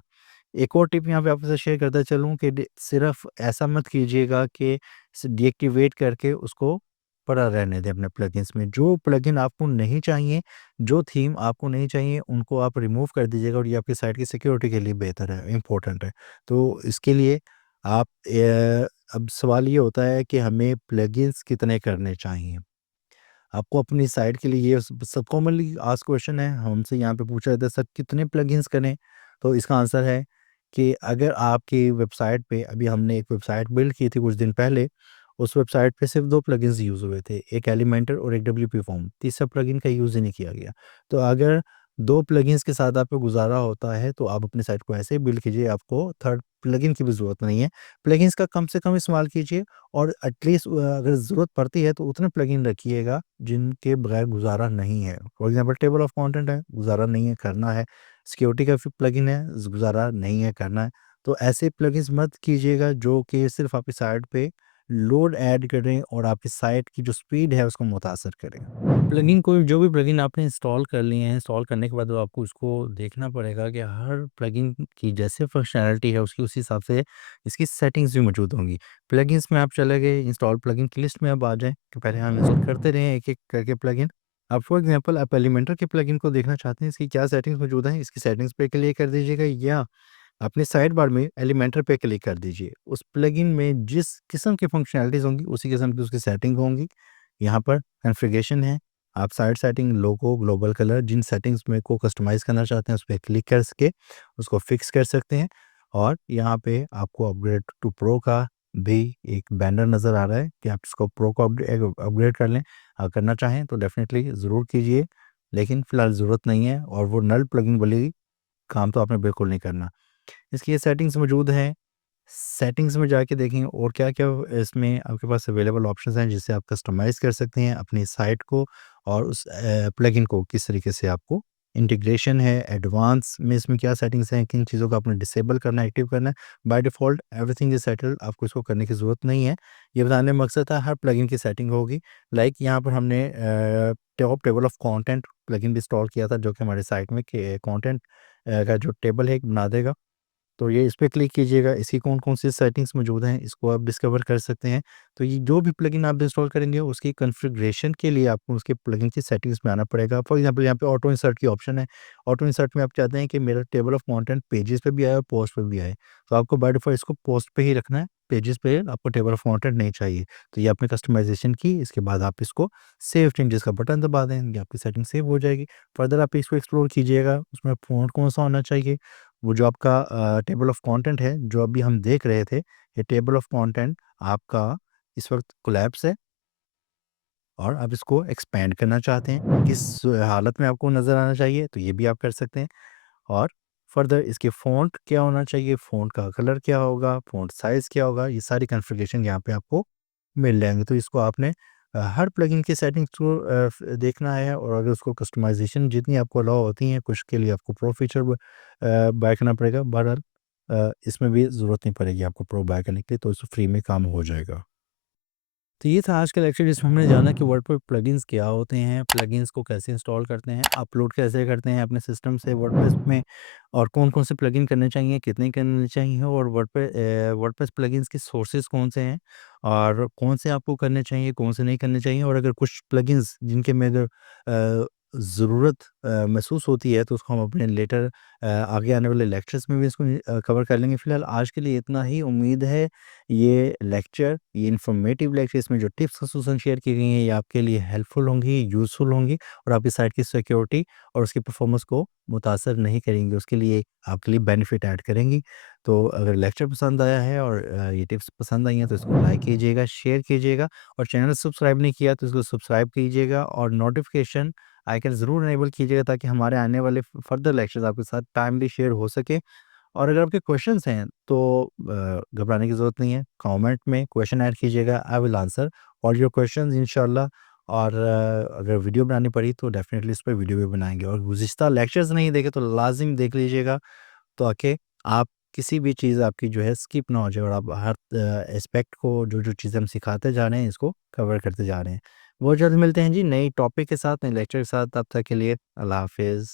एक और टिप यहाँ पे आपके साथ शेयर करता चलूँ कि सिर्फ ऐसा मत कीजिएगा कि डीएक्टिवेट करके उसको पड़ा रहने दें अपने प्लगइन्स में। जो प्लगइन आपको नहीं चाहिए, जो थीम आपको नहीं चाहिए, उनको आप रिमूव कर दीजिएगा, और ये आपकी साइट की सिक्योरिटी के लिए बेहतर है, इम्पोर्टेंट है। तो इसके लिए आप अब सवाल ये होता है कि हमें प्लगइन्स कितने करने चाहिए। आपको अपनी साइट के लिए ये सब कॉमनली आस्क्ड क्वेश्चन है, हमसे यहाँ पे पूछा जाता है सर कितने प्लगइन्स करें? तो इसका आंसर है कि अगर आपकी वेबसाइट पे, अभी हमने एक वेबसाइट बिल्ड की थी कुछ दिन पहले, उस वेबसाइट पे सिर्फ 2 प्लगइन्स यूज़ हुए थे, एक एलिमेंटर और एक डब्ल्यूपी फॉर्म, तीसरा प्लगइन का यूज़ ही नहीं किया गया। तो अगर 2 प्लगइन्स के साथ आपको गुज़ारा होता है, तो आप अपनी साइट को ऐसे ही बिल्ड कीजिए, आपको थर्ड प्लगइन की भी ज़रूरत नहीं है। प्लगइन्स का कम से कम इस्तेमाल कीजिए, और एटलीस्ट अगर ज़रूरत पड़ती है तो उतने प्लगइन रखिएगा जिनके बगैर गुज़ारा नहीं है। For example table of content है, गुज़ारा नहीं है, करना है। सिक्योरिटी का प्लगइन है, गुज़ारा नहीं है, करना है। तो ऐसे प्लगइन्स मत कीजिएगा जो कि सिर्फ़ आपकी साइट पे लोड ऐड करें और आपकी साइट की जो स्पीड है उसको मुतासर करें। प्लगइन कोई जो भी प्लगइन आपने इंस्टॉल कर लिए हैं, इंस्टॉल करने के बाद तो आपको उसको देखना पड़ेगा कि हर प्लगइन की जैसे फंक्शनैलिटी है उसकी उसी हिसाब से इसकी सेटिंग्स भी मौजूद होंगी। प्लगइन्स में आप चले गए, इंस्टॉल प्लगइन की लिस्ट में अब आ जाएँ कि पहले हम इंस्टॉल करते रहें एक-एक करके प्लगइन। अब फॉर एग्ज़ाम्पल आप एलिमेंटर के प्लगइन को देखना चाहते हैं, इसकी क्या सेटिंग्स मौजूद हैं, इसकी सेटिंग्स पे क्लिक कर दीजिएगा, या अपने साइड बार में एलिमेंटर पे क्लिक कर दीजिए। उस प्लगइन में जिस किस्म की फंक्शनैलिटीज़ होंगी, उसी किस्म की उसकी सेटिंग होंगी। यहाँ पर कॉन्फ़िगरेशन है, आप साइड सेटिंग, लोगो, ग्लोबल कलर जिन सेटिंग्स में को कस्टमाइज़ करना चाहते हैं, उस पे क्लिक कर के उसको फ़िक्स कर सकते हैं। और यहाँ पे आपको अपग्रेड टू प्रो का भी एक बैनर नज़र आ रहा है कि आप इसको प्रो को अपग्रेड कर लें। करना चाहें तो डेफ़िनिटली ज़रूर कीजिए, लेकिन फ़िलहाल ज़रूरत नहीं है, और वो नल प्लगइन वाली काम तो आपने बिल्कुल नहीं करना। इसकी ये सेटिंग्स मौजूद हैं, सेटिंग्स में जाके देखें और क्या-क्या इसमें आपके पास अवेलेबल ऑप्शंस हैं जिससे आप कस्टमाइज़ कर सकते हैं अपनी साइट को, और उस प्लगइन को किस तरीके से आपको इंटीग्रेशन है, एडवांस में इसमें क्या सेटिंग्स हैं, किन चीज़ों को आपने डिसेबल करना है, एक्टिव करना है। By default everything is settled, आपको इसको करने की ज़रूरत नहीं है। ये बताने का मकसद था हर प्लगइन की सेटिंग होगी। लाइक यहाँ पर हमने top table of content plugin भी इंस्टॉल किया था, जो कि हमारे साइट में के कंटेंट का जो टेबल है एक बना देगा। तो ये इस पे क्लिक कीजिएगा, इसकी कौन-कौन सी सेटिंग्स मौजूद हैं, इसको आप डिस्कवर कर सकते हैं। तो ये जो भी प्लगइन आप इंस्टॉल करेंगे, उसकी कॉन्फ़िगरेशन के लिए आपको उसके प्लगइन की सेटिंग्स में आना पड़ेगा। फॉर एग्ज़ाम्पल यहाँ पे ऑटो इंसर्ट की ऑप्शन है। ऑटो इंसर्ट में आप चाहते हैं कि मेरा टेबल ऑफ कंटेंट पेजेस पे भी आए और पोस्ट पे भी आए। तो आपको बाय डिफ़ॉल्ट इसको पोस्ट पे ही रखना है, पेजेस पे आपको टेबल ऑफ कंटेंट नहीं चाहिए। तो ये आपने कस्टमाइज़ेशन की, इसके बाद आप इसको सेव चेंजेस का बटन दबा दें, ये आपकी सेटिंग सेव हो जाएगी। फर्दर आप इसको एक्सप्लोर कीजिएगा, उसमें फ़ॉन्ट कौन-सा होना चाहिए, वो जो आपका टेबल ऑफ कंटेंट है, जो अभी हम देख रहे थे, ये टेबल ऑफ कंटेंट आपका इस वक़्त कोलैप्स है और आप इसको एक्सपेंड करना चाहते हैं। किस हालत में आपको नज़र आना चाहिए, तो ये भी आप कर सकते हैं। और फर्दर इसके फ़ॉन्ट क्या होना चाहिए, फ़ॉन्ट का कलर क्या होगा, फ़ॉन्ट साइज़ क्या होगा, ये सारी कॉन्फ़िगरेशन यहाँ पे आपको मिल जाएँगे। तो इसको आपने हर प्लगइन की सेटिंग्स को देखना है और अगर उसको कस्टमाइज़ेशन जितनी आपको अलाउ होती हैं, कुछ के लिए आपको प्रो फीचर बाय करना पड़ेगा। बहरहाल इसमें भी ज़रूरत नहीं पड़ेगी आपको प्रो बाय करने के लिए, तो इसको फ्री में काम हो जाएगा। तो ये था आज का लेक्चर जिसमें हमने जाना कि वर्डप्रेस प्लगइन्स क्या होते हैं, प्लगइन्स को कैसे इंस्टॉल करते हैं, अपलोड कैसे करते हैं अपने सिस्टम से वर्डप्रेस में और कौन-कौन से प्लगइन करने चाहिए, कितने करने चाहिए और वर्डप्रेस प्लगइन्स के सोर्सेज़ कौन से हैं और कौन से आपको करने चाहिए, कौन से नहीं करने चाहिए और अगर कुछ प्लगइन्स जिनके में अगर ज़रूरत महसूस होती है तो उसको हम अपने लेटर आगे आने वाले लेक्चर्स में भी इसको कवर कर लेंगे। फ़िलहाल आज के लिए इतना ही। उम्मीद है ये लेक्चर, ये इन्फॉर्मेटिव लेक्चर, इसमें जो टिप्स खसूसन शेयर की गई हैं, ये आपके लिए हेल्पफुल होंगी, यूज़फुल होंगी और आपकी साइट की सिक्योरिटी और उसकी परफॉर्मेंस को मुतासर नहीं करेंगी, उसके लिए आपके लिए बेनिफिट ऐड करेंगी। तो अगर लेक्चर पसंद आया है और ये टिप्स पसंद आई हैं, तो इसको लाइक कीजिएगा, शेयर कीजिएगा और चैनल सब्सक्राइब नहीं किया, तो इसको सब्सक्राइब कीजिएगा और नोटिफ़िकेशन आइकन ज़रूर इनेबल कीजिएगा ताकि हमारे आने वाले फर्दर लेक्चर्स आपके साथ टाइमली शेयर हो सके। और अगर आपके क्वेश्चंस हैं तो घबराने की ज़रूरत नहीं है। कमेंट में क्वेश्चन ऐड कीजिएगा, I will answer all your questions इंशाल्लाह। और अगर वीडियो बनानी पड़ी तो डेफ़िनेटली इस पे वीडियो भी बनाएँगे और गुज़िश्ता लेक्चर्स नहीं देखे तो लाज़िम देख लीजिएगा ताकि आप किसी भी चीज़ आपकी जो है स्किप ना हो जाए और आप हर एस्पेक्ट को जो-जो चीज़ें हम सिखाते जा रहे हैं इसको कवर करते जा रहे हैं। बहुत जल्द मिलते हैं जी नई टॉपिक के साथ, नए लेक्चर के साथ, तब तक के लिए अल्लाह हाफ़िज़।